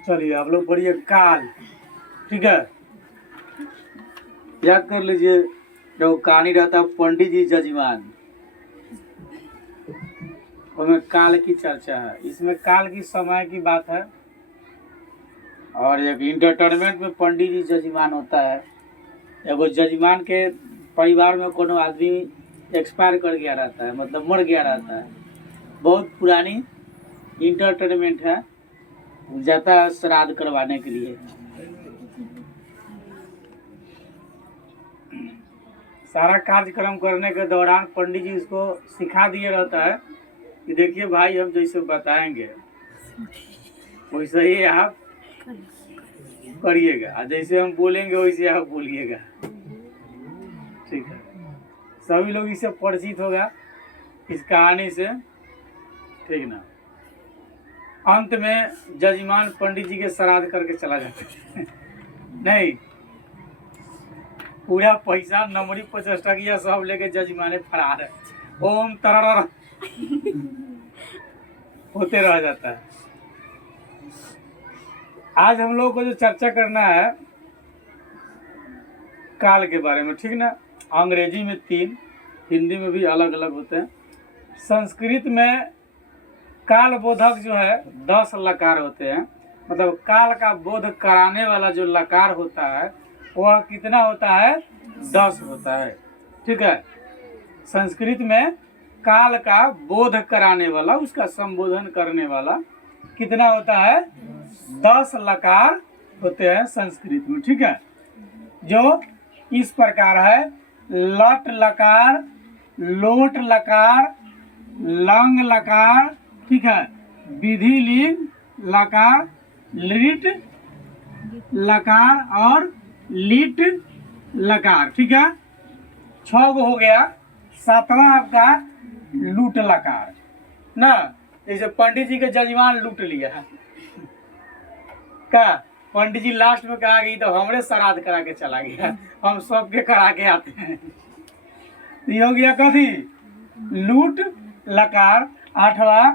चलिए आप लोग पढ़िए काल। ठीक है, याद कर लीजिए। जो कहानी रहता है पंडित जी जजमान, उसमें काल की चर्चा है। इसमें काल की समय की बात है। और एक इंटरटेनमेंट में पंडित जी जजमान होता है। एगो जजमान के परिवार में कोनो आदमी एक्सपायर कर गया रहता है, मतलब मर गया रहता है। बहुत पुरानी इंटरटेनमेंट है, जाता है श्राद्ध करवाने के लिए। सारा कार्यक्रम करने के दौरान पंडित जी उसको सिखा दिए रहता है कि देखिए भाई, हम जैसे बताएंगे वैसे ही आप करिएगा, जैसे हम बोलेंगे वैसे आप बोलिएगा। ठीक है, सभी लोग इससे परिचित होगा इस कहानी से। ठीक ना। अंत में जजमान पंडित जी के श्राद्ध करके चला जाता है। नहीं, पूरा पैसा नमरी 50 टकिया सब लेके जजमाने फरार है। ओम तरर होते रह जाता है। आज हम लोग को जो चर्चा करना है काल के बारे में, ठीक ना। अंग्रेजी में 3, हिंदी में भी अलग अलग होते हैं। संस्कृत में काल बोधक जो है 10 लकार होते हैं। मतलब काल का बोध कराने वाला जो लकार होता है वह कितना होता है? 10 होता है। ठीक है, संस्कृत में काल का बोध कराने वाला, उसका संबोधन करने वाला कितना होता है? 10 लकार होते हैं संस्कृत में। ठीक है, जो इस प्रकार है: लट लकार, लोट लकार, लंग लकार, ठीक है, विधि लिंग लकार, लिट लकार और लिट लकार। ठीक है, 6 गो हो गया। 7वां आपका लूट लकार ना। जैसे पंडित जी के जजमान लूट लिया का, पंडित जी लास्ट में कहा गई तो हमरे श्राद्ध करा के चला गया, हम सबके करा के आते हैं। ये हो गया कथी? लूट लकार। 8वां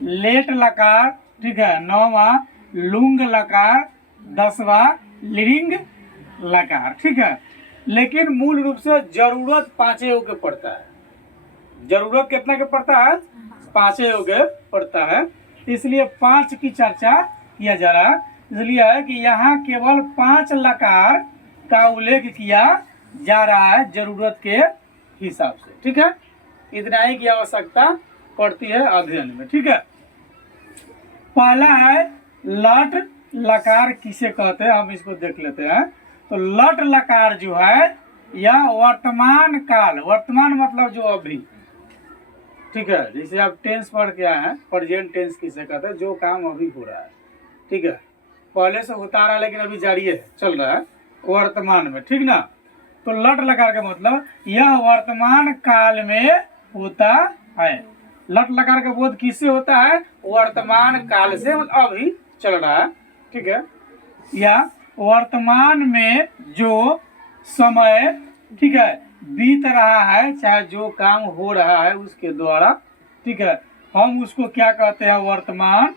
लेट लकार। ठीक है, 9वां लुंग लकार, 10वां लिंग लकार। ठीक है, लेकिन मूल रूप से जरूरत 5 के पड़ता है। जरूरत कितना के पड़ता है? 5 के पड़ता है। इसलिए 5 की चर्चा किया जा रहा है। इसलिए है कि यहाँ केवल 5 लकार का उल्लेख किया जा रहा है जरूरत के हिसाब से। ठीक है, इतना ही की आवश्यकता पड़ती है अध्ययन में। ठीक है, पहला है लट लकार। किसे कहते हैं हम इसको देख लेते हैं। तो लट लकार जो है यह वर्तमान काल, वर्तमान मतलब जो अभी, ठीक है, जैसे आप टेंस पढ़ के आए हैं, प्रेजेंट टेंस किसे कहते हैं? जो काम अभी हो रहा है। ठीक है, पहले से होता रहा लेकिन अभी जारी है, चल रहा है वर्तमान में। ठीक ना। तो लट लकार का मतलब यह वर्तमान काल में होता है। लट लकार का बोध किससे होता है? वर्तमान काल से, अभी चल रहा है। ठीक है, या वर्तमान में जो समय, ठीक है, बीत रहा है, चाहे जो काम हो रहा है उसके द्वारा, ठीक है, हम उसको क्या कहते हैं? वर्तमान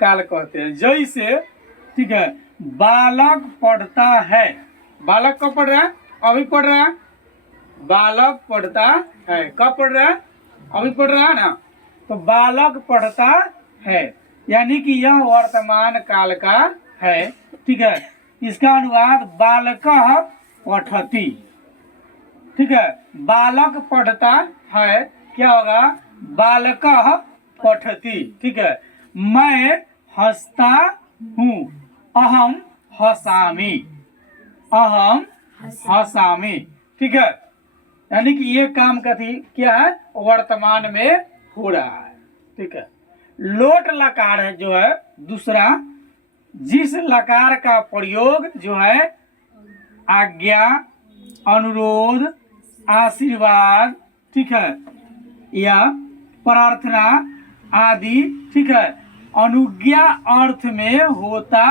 काल कहते हैं। जैसे, ठीक है, बालक पढ़ता है। बालक कब पढ़ रहा है? अभी पढ़ रहा है। बालक पढ़ता है, कब पढ़ रहा है? अभी पढ़ रहा है ना। तो बालक पढ़ता है, यानी कि यह वर्तमान काल का है। ठीक है, इसका अनुवाद बालकः पठति। ठीक है, बालक पढ़ता है, क्या होगा? बालकः पठति। ठीक है, मैं हंसता हूँ, अहम हसामि, अहम हसामि। ठीक है, यानी कि ये काम कथी क्या है? वर्तमान में हो रहा है। ठीक है, लोट लकार है जो है दूसरा, जिस लकार का प्रयोग जो है आज्ञा, अनुरोध, आशीर्वाद, ठीक है, या प्रार्थना आदि, ठीक है, अनुज्ञा अर्थ में होता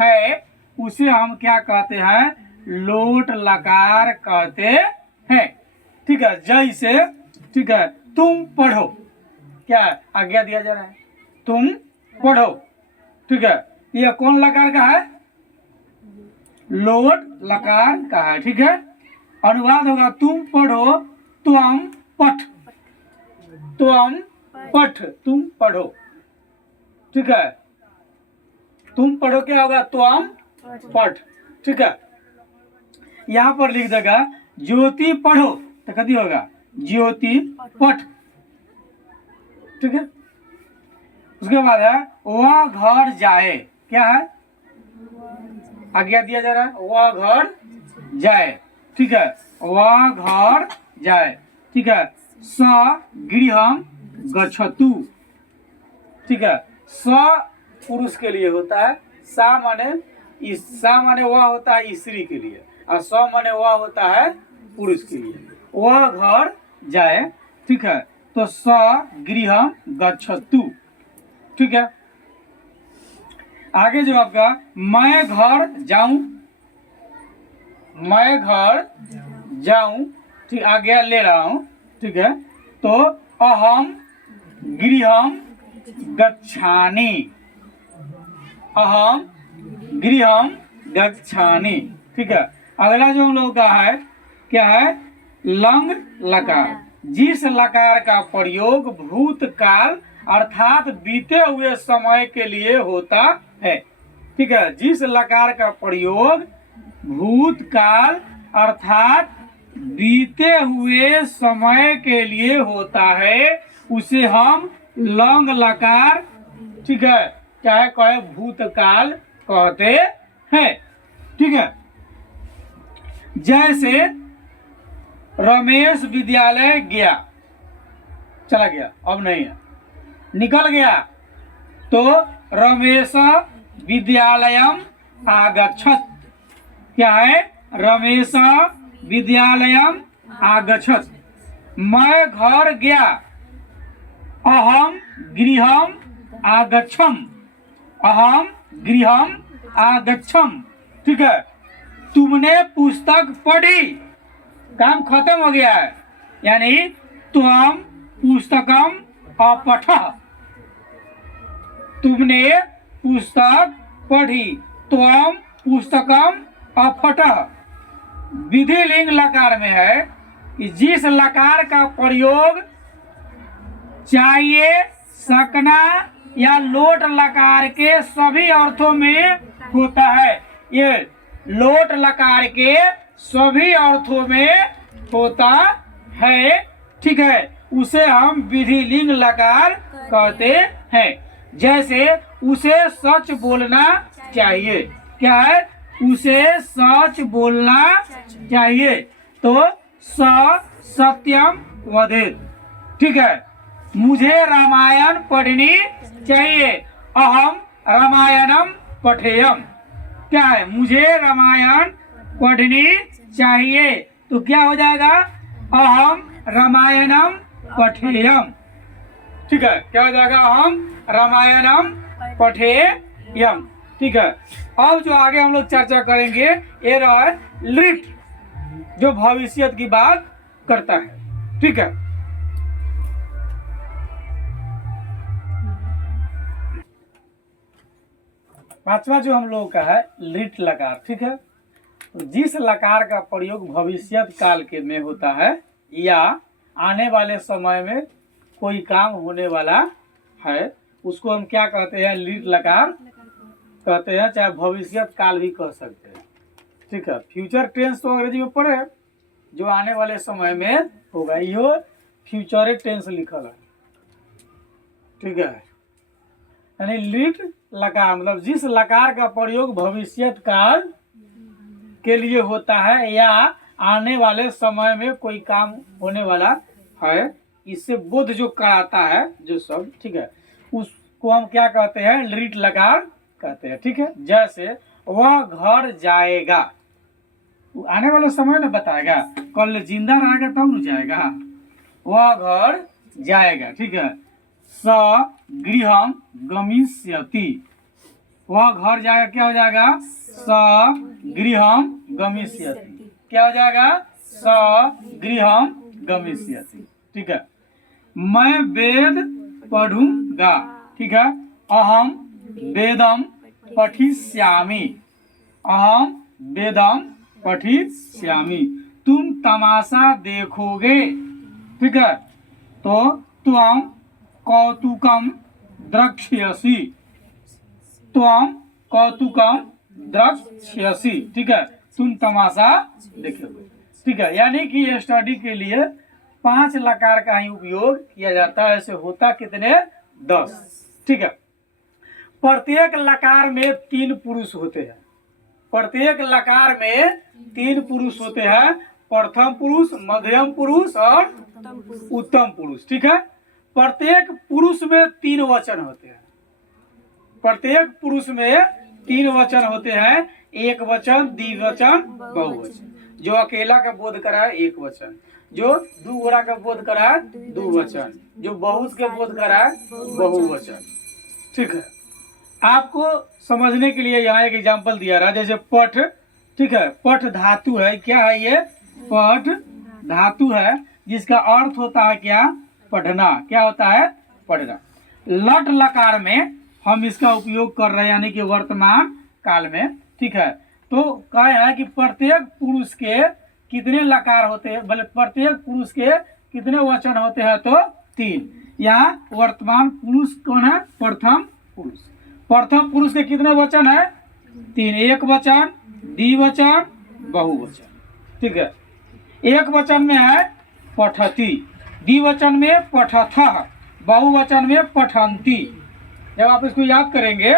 है, उसे हम क्या कहते हैं? लोट लकार कहते हैं। ठीक है, जैसे, ठीक है, तुम पढ़ो, क्या आज्ञा दिया जा रहा है? तुम पढ़ो। ठीक है, यह कौन लकार का है? लोट लकार का है। ठीक है, अनुवाद होगा तुम पढ़ो, तुम पठ, तुम पठ, तुम पढ़ो। ठीक है, तुम पढ़ो क्या होगा? तुम पठ। ठीक है, यहाँ पर लिख देगा ज्योति पढ़ो तो कथी होगा? ज्योति पठ। ठीक है, उसके बाद है वह घर जाए। क्या है? आज्ञा दिया जा रहा है, वह घर जाए। ठीक है, वह घर जाए। ठीक है, स गृहम गच्छतु। ठीक है, स पुरुष के लिए होता है, सा माने वह होता है स्त्री के लिए, और स माने वह होता है पुरुष के लिए। वह घर जाए। ठीक है, तो स गृहम गच्छतु। ठीक है, आगे जो आपका मैं घर जाऊं, मैं घर जाऊं, ठीक, आगे ले रहा हूं। ठीक है, तो अहम गृहम गच्छामि, अहम गृहम गच्छामि। ठीक है, अगला जो हम लोग का है क्या है? लंग लकार। जिस लकार का प्रयोग भूतकाल अर्थात बीते हुए समय के लिए होता है। ठीक है, जिस लकार का प्रयोग भूतकाल अर्थात बीते हुए समय के लिए होता है उसे हम लंग लकार, ठीक है, चाहे कहे भूतकाल कहते हैं। ठीक है, जैसे रमेश विद्यालय गया, चला गया, अब नहीं है, निकल गया, तो रमेश विद्यालयम आगच्छत। क्या है? रमेश विद्यालयम आगच्छत। मैं घर गया, अहम गृहम आगच्छम, अहम गृहम आगच्छम। ठीक है, तुमने पुस्तक पढ़ी, काम खत्म हो गया है, यानी तुम पुस्तकम अपठः, तुमने पुस्तक पढ़ी, तुम पुस्तकम अपठः। विधि लिंग लकार में है कि जिस लकार का प्रयोग चाहिए, सकना या लोट लकार के सभी अर्थों में होता है। ये लोट लकार के सभी अर्थों में होता है। ठीक है, उसे हम विधि लिंग लकार कहते हैं। जैसे उसे सच बोलना चाहिए। क्या है? उसे सच बोलना चाहिए, तो स सत्यम वदेत्। ठीक है, मुझे रामायण पढ़नी चाहिए, अहम रामायणम पठेयम। क्या है? मुझे रामायण पढ़नी चाहिए, तो क्या हो जाएगा? अहम रामायणम पठेयम। ठीक है, क्या हो जाएगा? अहम रामायणम पठेयम। ठीक है, अब जो आगे हम लोग चर्चा करेंगे ये रहा लिट, जो भविष्य की बात करता है। ठीक है, पांचवा जो हम लोग का है लिट लकार। ठीक है, तो जिस लकार का प्रयोग भविष्य काल के में होता है या आने वाले समय में कोई काम होने वाला है, उसको हम क्या कहते हैं? लिट लकार कहते हैं, चाहे भविष्य काल भी कह सकते हैं। ठीक है, फ्यूचर टेंस तो अंग्रेजी में पढ़े, जो आने वाले समय में होगा, यो फ्यूचर टेंस लिखल है। ठीक है, यानी लिट लकार मतलब जिस लकार का प्रयोग भविष्य काल के लिए होता है या आने वाले समय में कोई काम होने वाला है, इससे बोध जो कराता है जो सब, ठीक है, उसको हम क्या कहते हैं? लिट लकार कहते हैं। ठीक है, जैसे वह घर जाएगा, आने वाले समय में बताएगा, कल जिंदा रहेगा तब न जाएगा, वह घर जाएगा। ठीक है, स गृहम गमिष्यति, वह घर जाएगा, क्या हो जाएगा? स गृहम गमिष्यति। क्या हो जाएगा? स गृहम गमिष्यति। ठीक है, मैं वेद पढ़ूंगा। ठीक है, अहम वेदम पठिष्यामि, अहम वेदम पठिष्यामि। तुम तमाशा देखोगे, ठीक है, तो त्वं कौतुकम द्रक्ष्यसि, त्वं कौतुकम द्रक्ष्यसि, ठीक है, तुम तमाशा देखोगे, ठीक है। यानी कि ये स्टडी के लिए 5 लकार का ही उपयोग किया जाता है। ऐसे होता कितने 10, ठीक है। प्रत्येक लकार में 3 पुरुष होते हैं, प्रत्येक लकार में 3 पुरुष होते हैं, प्रथम पुरुष, मध्यम पुरुष और उत्तम पुरुष, ठीक है। प्रत्येक पुरुष में 3 वचन होते हैं, प्रत्येक पुरुष में 3 वचन होते हैं, एक वचन, द्विवचन, बहुवचन। जो अकेला का बोध कराए एक वचन, जो दो घोड़ा का बोध कराए दो वचन, जो बहुत के बोध कराए बहुवचन, ठीक है। आपको समझने के लिए यहाँ एक एग्जांपल दिया रहा, जैसे पठ, ठीक है, पठ धातु है, क्या है ये, पठ धातु है, जिसका अर्थ होता है क्या, पढ़ना, क्या होता है, पढ़ना। लट लकार में हम इसका उपयोग कर रहे हैं, यानी कि वर्तमान काल में, ठीक है। तो कहे है कि प्रत्येक पुरुष के कितने लकार होते हैं, बोले प्रत्येक पुरुष के कितने वचन होते हैं, तो 3। यहाँ वर्तमान पुरुष कौन है, प्रथम पुरुष, प्रथम पुरुष के कितने वचन है, 3, एक वचन, द्विवचन, बहुवचन, ठीक है। एक वचन में है पठति, द्विवचन में पठथः, बहुवचन में पठन्ति। जब आप इसको याद करेंगे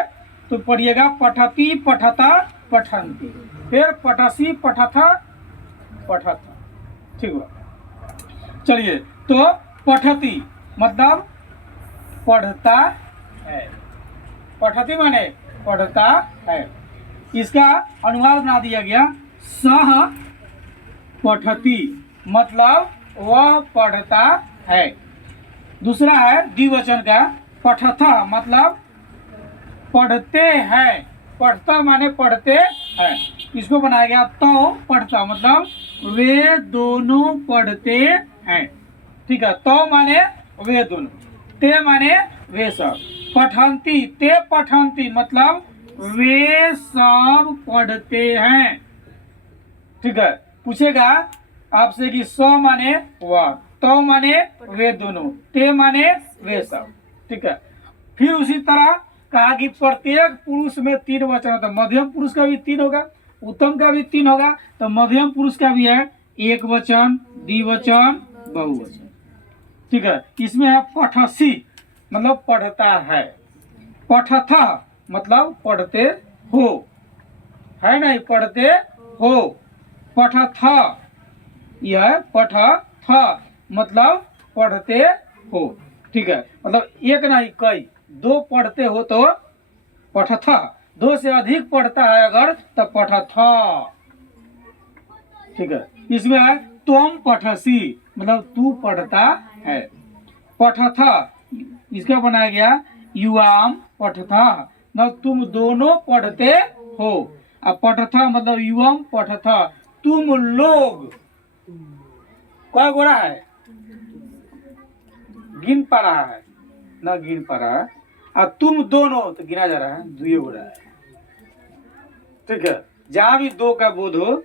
तो पढ़िएगा, पठति, पठता, पठन्ति, फिर पठसी, पठथा, पठथा, ठीक है। चलिए, तो पठति मतलब पढ़ता है, पठति माने पढ़ता है। इसका अनुवाद बना दिया गया, सह पठति मतलब वह पढ़ता है। दूसरा है द्विवचन का, पठथा मतलब पढ़ते हैं, पढ़ता माने पढ़ते हैं। इसको बनाया गया तो पढ़ता मतलब वे दोनों पढ़ते हैं, ठीक है। तो माने वे दोनों, ते माने वे सब, पठन्ति, ते पठन्ति मतलब वे सब पढ़ते हैं, ठीक है। पूछेगा आपसे कि स माने वह, तो माने वे दोनों, ते माने वे सब, ठीक है। फिर उसी तरह कहा कि प्रत्येक पुरुष में 3 वचन होता है, मध्यम पुरुष का भी 3 होगा, उत्तम का भी 3 होगा, तो मध्यम पुरुष का भी है एक वचन, द्विवचन, बहुवचन, ठीक है। इसमें है पठसी मतलब पढ़ता है, पठथा मतलब पढ़ते हो, है नहीं, पढ़ते हो, पठथा, यह पठथा मतलब पढ़ते हो, ठीक है। मतलब एक नहीं कई, 2 पढ़ते हो तो पठथा, 2 से अधिक पढ़ता है अगर तो पठथा, ठीक है। इसमें है तुम पठसी मतलब तू पढ़ता है, पठथा इसका बनाया गया युवाम पठथा न तुम दोनों पढ़ते हो, अब पठथा मतलब युवम पठथा तुम लोग, कौन गोरा है, गिन पा रहा है न गिन पा रहा है, अब तुम दोनों तो गिना जा रहा है, 2 गोरा है, ठीक है। जहां भी 2 का बोध हो,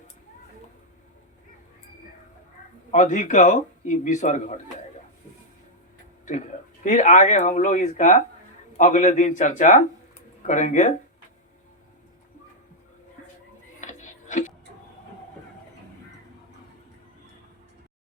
अधिक का हो, ये विसर्ग हट जाएगा, ठीक है। फिर आगे हम लोग इसका अगले दिन चर्चा करेंगे।